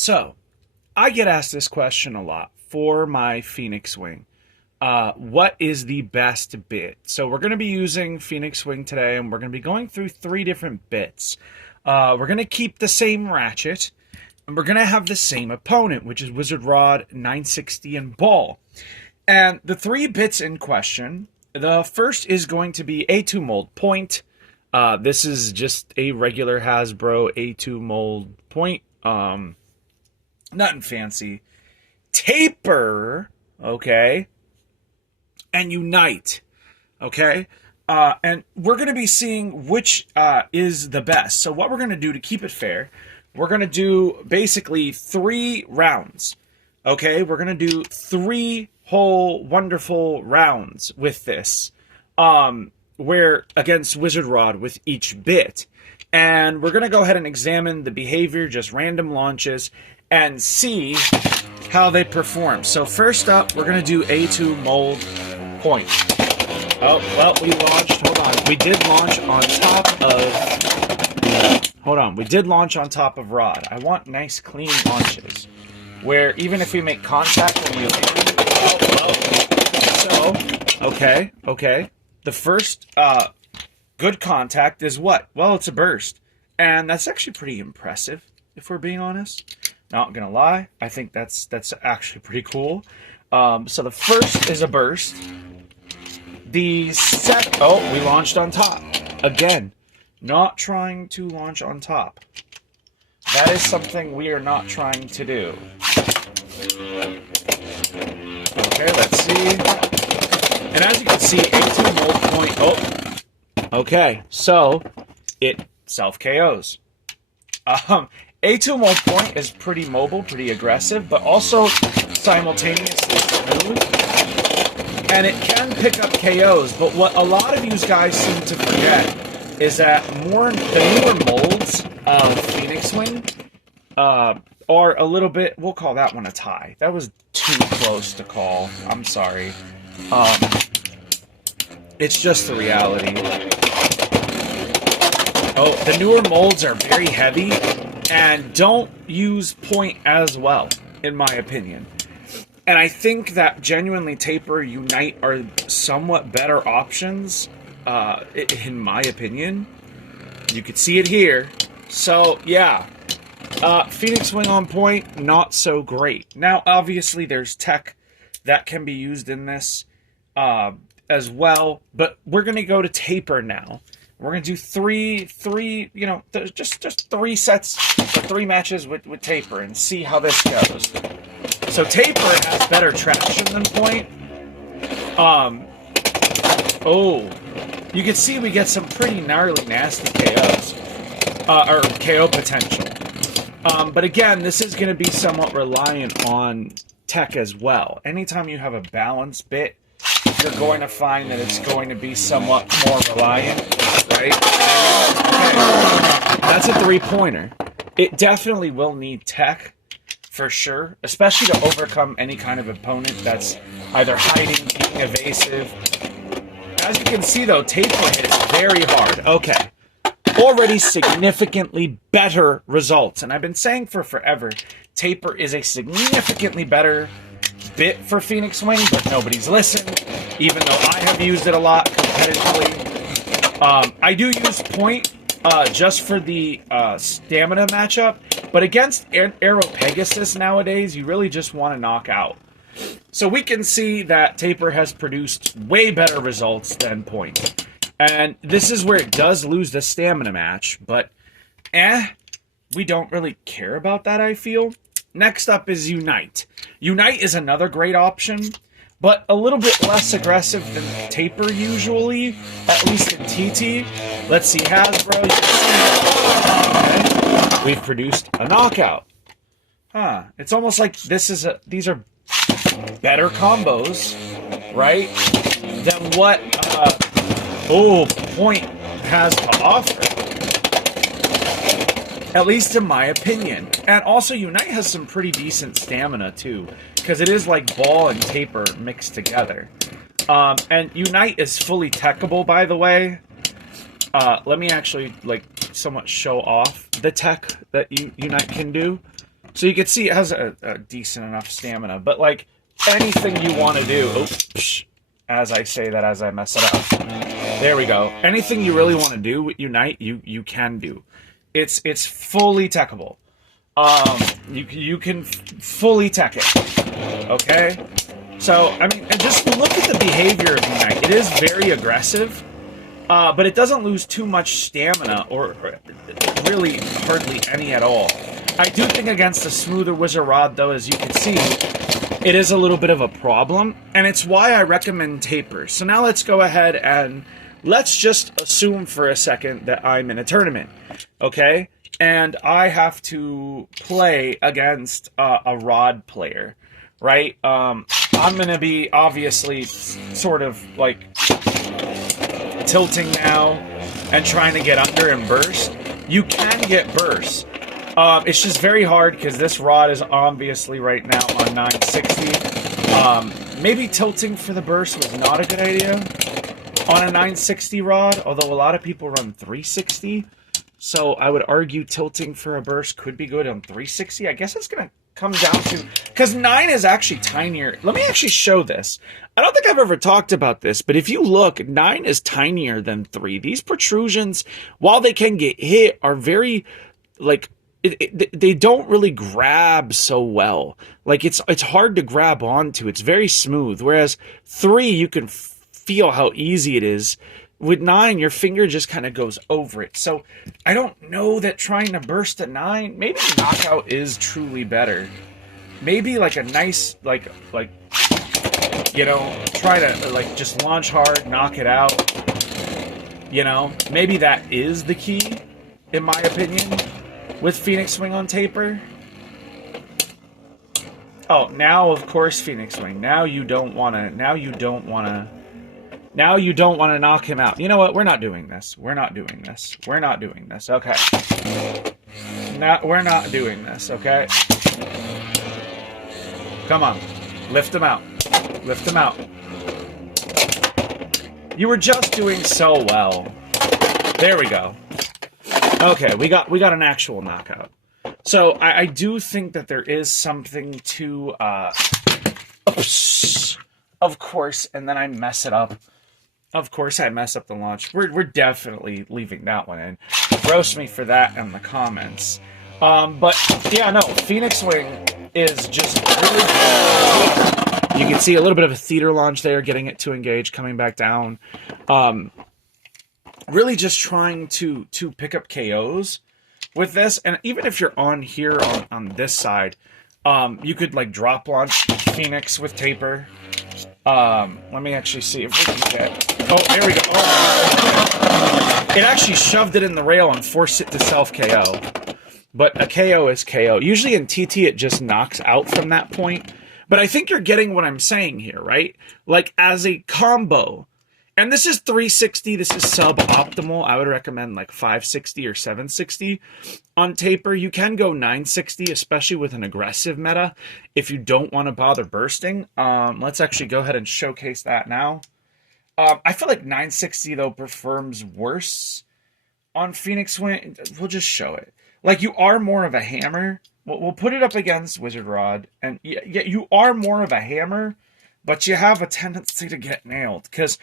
So, I get asked this question a lot for my Pheonix wing. What is the best bit? So we're going to be using Pheonix wing today, and we're going to be going through 3 different bits. We're going to keep the same Ratchet, and we're going to have the same opponent, which is Wizard Rod, 960, and Ball. And the 3 bits in question, the first is going to be A2 mold point. This is just a regular Hasbro A2 mold point. Nothing fancy. Taper, okay, and Unite, okay? And we're going to be seeing which is the best. So what we're going to do to keep it fair, we're going to do basically 3 rounds, okay? We're going to do 3 whole wonderful rounds with this, where against Wizard Rod with each bit. And we're going to go ahead and examine the behavior, just random launches, and see how they perform. So first up, we're going to do A2 mold point. Oh, well, we launched. Hold on. We did launch on top of... Hold on. We did launch on top of Rod. I want nice, clean launches, where even if we make contact when you... So, okay. The first good contact is what? Well, it's a burst. And that's actually pretty impressive, if we're being honest. Not gonna lie, I think that's actually pretty cool. So the first is a burst. The second... Oh, we launched on top. Again, not trying to launch on top. That is something we are not trying to do. Okay, let's see. And as you can see, A2 mold point... Oh, okay. So, it self-KOs. A2 mold point is pretty mobile, pretty aggressive, but also simultaneously smooth. And it can pick up KOs, but what a lot of you guys seem to forget is that the newer molds of Pheonix Wing are a little bit, we'll call that one a tie. That was too close to call. I'm sorry. It's just the reality. Oh, the newer molds are very heavy and don't use point as well, in my opinion. And I think that genuinely Taper, Unite are somewhat better options, in my opinion. You could see it here. So, yeah. Pheonix Wing on point, not so great. Now, obviously, there's tech that can be used in this as well. But we're going to go to Taper now. We're going to do three, you know, just 3 sets, or 3 matches with Taper and see how this goes. So Taper has better traction than point. Oh, you can see we get some pretty gnarly, nasty KOs, or KO potential. But again, this is going to be somewhat reliant on tech as well. Anytime you have a balanced bit, you're going to find that it's going to be somewhat more reliant, right? Okay. That's a 3-pointer. It definitely will need tech, for sure, especially to overcome any kind of opponent that's either hiding, being evasive. As you can see, though, Taper hits very hard. Okay. Already significantly better results. And I've been saying for forever, Taper is a significantly better bit for Pheonix Wing, but nobody's listened, even though I have used it a lot competitively. I do use point just for the stamina matchup, but against Aero Pegasus nowadays, you really just want to knock out. So we can see that Taper has produced way better results than point. And this is where it does lose the stamina match, but we don't really care about that, I feel. Next up is Unite. Unite is another great option, but a little bit less aggressive than Taper usually, at least in TT. Let's see, Hasbro. Okay. We've produced a knockout. It's almost like these are better combos, right, than what point has to offer. At least in my opinion. And also, Unite has some pretty decent stamina, too. Because it is like Ball and Taper mixed together. And Unite is fully techable, by the way. Let me actually, somewhat show off the tech that Unite can do. So you can see it has a decent enough stamina. But like anything you want to do, oops, as I say that as I mess it up. There we go. Anything you really want to do with Unite, you can do. It's fully techable. You can fully tech it. Okay? So, I mean, and just look at the behavior of Unite. It is very aggressive, but it doesn't lose too much stamina, or really hardly any at all. I do think against a smoother Wizard Rod, though, as you can see, it is a little bit of a problem, and it's why I recommend Taper. So now let's go ahead and let's just assume for a second that I'm in a tournament, okay? And I have to play against a Rod player, right? I'm going to be obviously sort of like tilting now and trying to get under and burst. You can get burst. It's just very hard because this rod is obviously right now on 960. Maybe tilting for the burst was not a good idea on a 960 rod, although a lot of people run 360. So I would argue tilting for a burst could be good on 360. I guess it's going to come down to... Because 9 is actually tinier. Let me actually show this. I don't think I've ever talked about this, but if you look, 9 is tinier than 3. These protrusions, while they can get hit, are very, like... they don't really grab so well. Like, it's hard to grab onto. It's very smooth. Whereas 3, you can feel how easy it is. With 9, your finger just kind of goes over it. So I don't know that trying to burst a 9, maybe knockout is truly better. Maybe like a nice, like you know, try to like just launch hard, knock it out. You know, maybe that is the key, in my opinion, with Pheonix Wing on Taper. Oh, now of course Pheonix Wing. Now you don't want to knock him out. You know what? We're not doing this. We're not doing this. We're not doing this. Okay. No, we're not doing this. Okay. Come on. Lift him out. Lift him out. You were just doing so well. There we go. Okay, we got an actual knockout. So I do think that there is something to of course, and then I mess it up. Of course I mess up the launch. We're definitely leaving that one in. Roast me for that in the comments. But yeah, no, Pheonix Wing is just really good. You can see a little bit of a theater launch there, getting it to engage, coming back down. Really just trying to pick up KOs with this. And even if you're on here on this side, you could like drop launch Pheonix with Taper. Let me actually see if we can get... Oh, there we go. Oh. It actually shoved it in the rail and forced it to self-KO. But a KO is KO. Usually in TT, it just knocks out from that point. But I think you're getting what I'm saying here, right? Like, as a combo... And this is 360. This is suboptimal. I would recommend like 560 or 760 on Taper. You can go 960, especially with an aggressive meta, if you don't want to bother bursting. Let's actually go ahead and showcase that now. I feel like 960, though, performs worse on Pheonix Wing. We'll just show it. Like, you are more of a hammer. We'll put it up against Wizard Rod. And yeah, you are more of a hammer, but you have a tendency to get nailed. Because...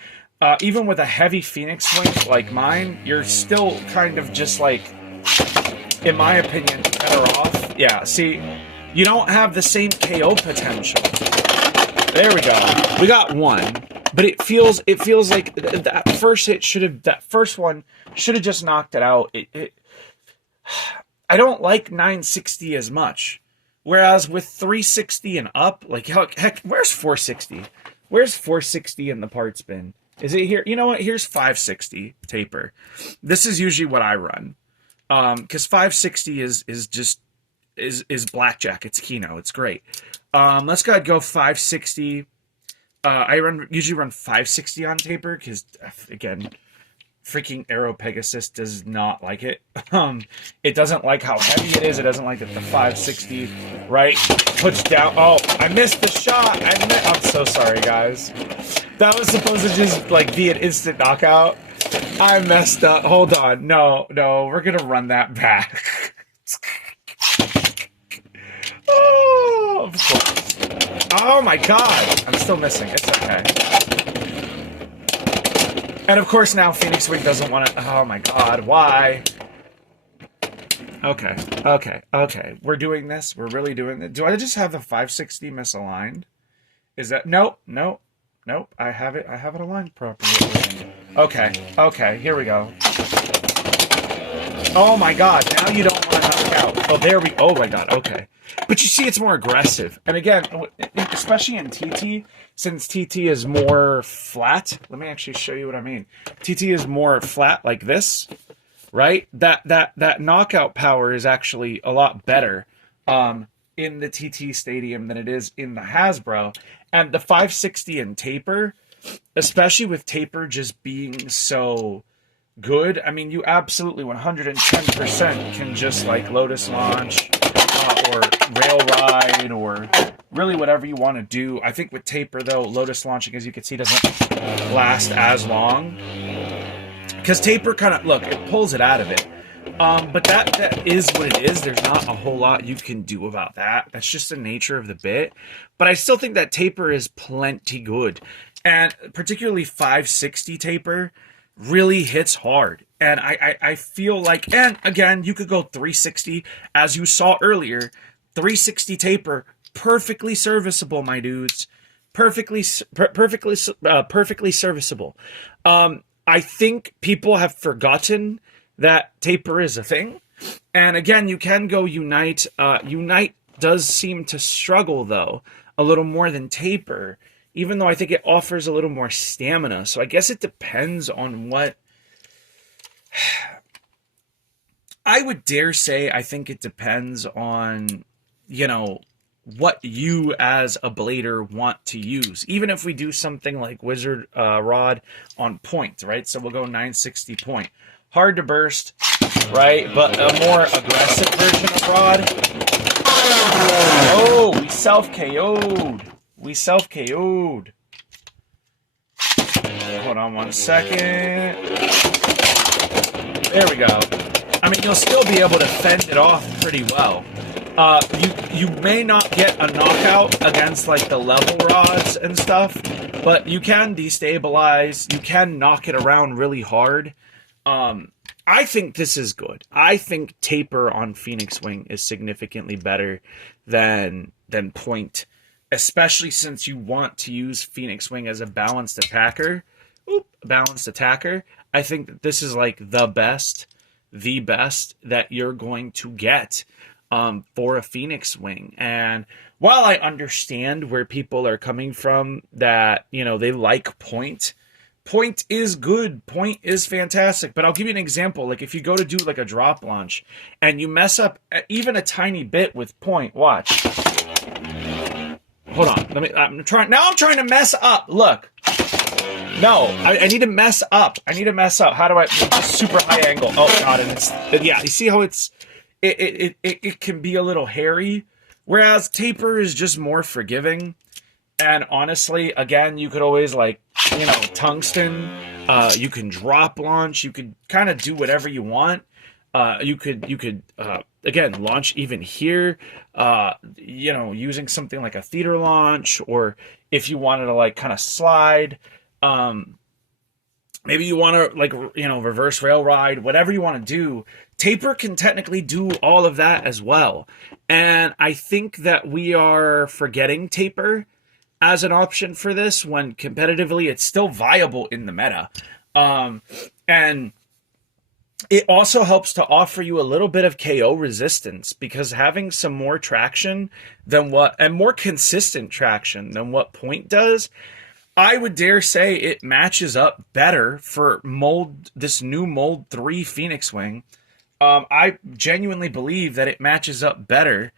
even with a heavy Pheonix Wing like mine, you're still kind of just like, in my opinion, better off. Yeah, see, you don't have the same KO potential. There we go. We got one, but it feels like that first hit that first one should have just knocked it out. I don't like 960 as much, whereas with 360 and up, like heck, where's 460? Where's 460 in the parts bin? Is it here? You know what? Here's 560 Taper. This is usually what I run. Because 560 is blackjack. It's Keno. It's great. Let's go ahead and go 560. I usually run 560 on Taper because, again, freaking Aero Pegasus does not like it. It doesn't like how heavy it is. It doesn't like that the 560, right, puts down. Oh, I missed the shot. I'm so sorry, guys. That was supposed to just, like, be an instant knockout. I messed up. Hold on. No, we're going to run that back. Of course. Oh my god! I'm still missing. It's okay. And of course now Pheonix Wing doesn't want to... Oh my god, why? Okay, okay, okay. We're doing this. We're really doing it. Do I just have the 560 misaligned? Is that... Nope, nope, nope. I have it aligned properly. Okay, okay, here we go. Oh my god, now you don't want to knock out. Oh, there we... Oh my god, okay. But you see, it's more aggressive. And again, especially in TT, since TT is more flat... Let me actually show you what I mean. TT is more flat like this, right? That knockout power is actually a lot better in the TT Stadium than it is in the Hasbro. And the 560 and taper, especially with taper just being so... good. I mean, you absolutely 110% can just like Lotus Launch or Rail Ride or really whatever you want to do. I think with taper though, Lotus Launching, as you can see, doesn't last as long because taper kind of, look, it pulls it out of it. But that is what it is. There's not a whole lot you can do about that. That's just the nature of the bit. But I still think that taper is plenty good, and particularly 560 taper really hits hard. And I feel like, and again, you could go 360, as you saw earlier. 360 taper, perfectly serviceable, my dudes. Perfectly serviceable. I think people have forgotten that taper is a thing. And again, you can go Unite. Unite does seem to struggle, though, a little more than taper, even though I think it offers a little more stamina. So I guess it depends on what... I would dare say I think it depends on, you know, what you as a blader want to use. Even if we do something like Wizard Rod on point, right? So we'll go 960 point. Hard to burst, right? But a more aggressive version of Rod. Oh, we self-KO'd. We self-KO'd. Hold on one second. There we go. I mean, you'll still be able to fend it off pretty well. You may not get a knockout against like the level rods and stuff, but you can destabilize. You can knock it around really hard. I think this is good. I think taper on Pheonix Wing is significantly better than point, especially since you want to use Pheonix Wing as a balanced attacker. Balanced attacker. I think that this is like the best that you're going to get for a Pheonix Wing. And while I understand where people are coming from, that, you know, they like point is good, point is fantastic. But I'll give you an example. Like if you go to do like a drop launch and you mess up even a tiny bit with point, watch. Hold on. I'm trying to mess up. Look. No, I need to mess up. How do I... Super high angle. Oh, God. And it's... Yeah, you see how it's... It can be a little hairy. Whereas taper is just more forgiving. And honestly, again, you could always, like, you know, tungsten. You can drop launch. You could kind of do whatever you want. You could again, launch even here. You know, using something like a theater launch. Or if you wanted to, like, kind of slide... maybe you want to, like, you know, reverse rail ride, whatever you want to do. Taper can technically do all of that as well. And I think that we are forgetting taper as an option for this when competitively it's still viable in the meta. And it also helps to offer you a little bit of KO resistance, because having some more traction than and more consistent traction than what point does, I would dare say it matches up better for this new Mold 3 Pheonix Wing. I genuinely believe that it matches up better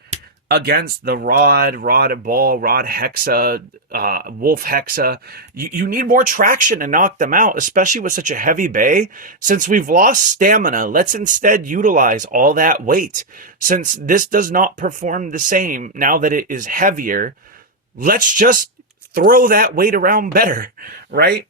against the Rod Ball, Rod Hexa, Wolf Hexa. You need more traction to knock them out, especially with such a heavy bay. Since we've lost stamina, let's instead utilize all that weight. Since this does not perform the same now that it is heavier, let's just throw that weight around better, right?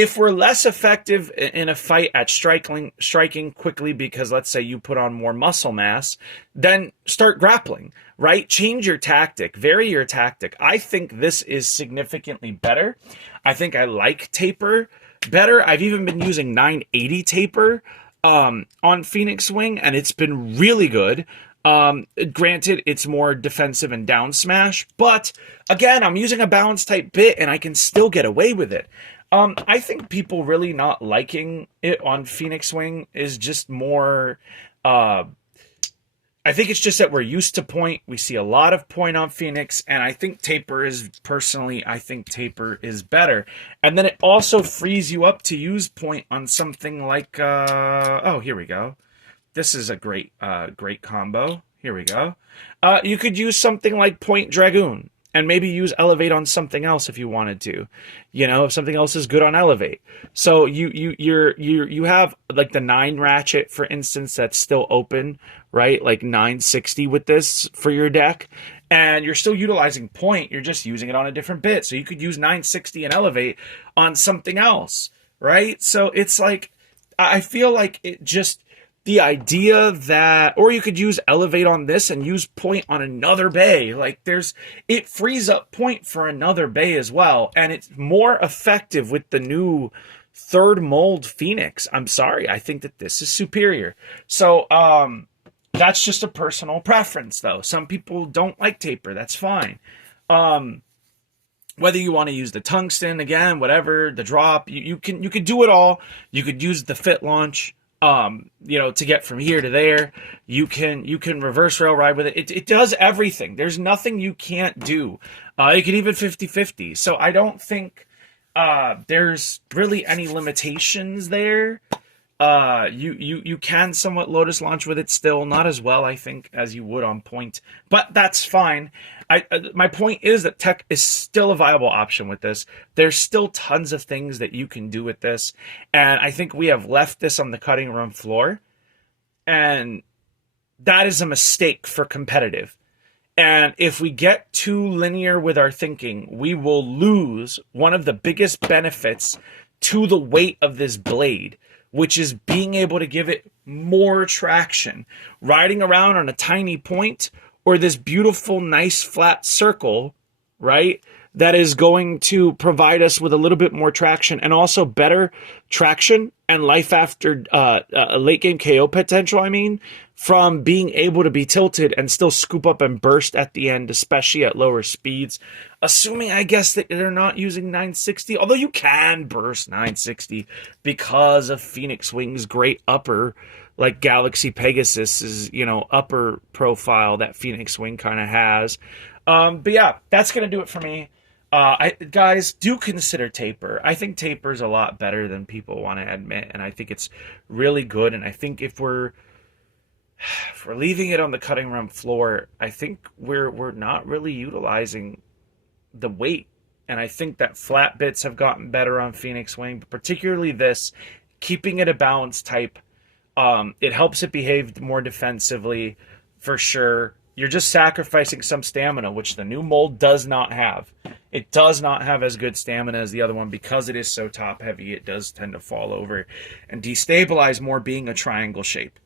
If we're less effective in a fight at striking quickly because let's say you put on more muscle mass, then start grappling, right? Change your tactic, vary your tactic. I think this is significantly better. I think I like taper better. I've even been using 980 taper on Pheonix Wing, and it's been really good. Granted, it's more defensive and down smash, but again, I'm using a balance type bit and I can still get away with it. I think people really not liking it on Pheonix Wing is just more, I think it's just that we're used to point. We see a lot of point on Pheonix, and I think taper is, personally, I think taper is better. And then it also frees you up to use point on something like, oh, here we go. This is a great combo. Here we go. You could use something like Point Dragoon and maybe use Elevate on something else if you wanted to. You know, if something else is good on Elevate. So you have like the 9 Ratchet, for instance, that's still open, right? Like 960 with this for your deck. And you're still utilizing point. You're just using it on a different bit. So you could use 960 and Elevate on something else, right? So it's like, I feel like it just... the idea that, or you could use Elevate on this and use point on another bay. Like it frees up point for another bay as well. And it's more effective with the new 3rd mold Pheonix. I'm sorry. I think that this is superior. So, that's just a personal preference though. Some people don't like taper. That's fine. Whether you want to use the tungsten again, whatever, the drop, you can do it all. You could use the fit launch. You know, to get from here to there. You can reverse rail ride with it. It does everything. There's nothing you can't do. You can even 50-50. So I don't think there's really any limitations there. You can somewhat Lotus launch with it still, not as well, I think, as you would on point, but that's fine. My point is that tech is still a viable option with this. There's still tons of things that you can do with this, and I think we have left this on the cutting room floor, and that is a mistake for competitive. And if we get too linear with our thinking, we will lose one of the biggest benefits to the weight of this blade, which is being able to give it more traction. Riding around on a tiny point or this beautiful, nice, flat circle, right, that is going to provide us with a little bit more traction and also better traction and life after late game KO potential, I mean, from being able to be tilted and still scoop up and burst at the end, especially at lower speeds. Assuming, I guess, that they're not using 960, although you can burst 960 because of Pheonix Wing's great upper, like Galaxy Pegasus's, you know, upper profile that Pheonix Wing kind of has. But yeah, that's going to do it for me. Guys, do consider taper. I think taper is a lot better than people want to admit, and I think it's really good. And I think if we're leaving it on the cutting room floor, I think we're not really utilizing the weight. And I think that flat bits have gotten better on Pheonix Wing, but particularly this, keeping it a balanced type. It helps it behave more defensively, for sure. You're just sacrificing some stamina, which the new mold does not have. It does not have as good stamina as the other one because it is so top heavy. It does tend to fall over and destabilize more being a triangle shape.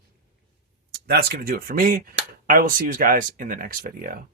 That's going to do it for me. I will see you guys in the next video.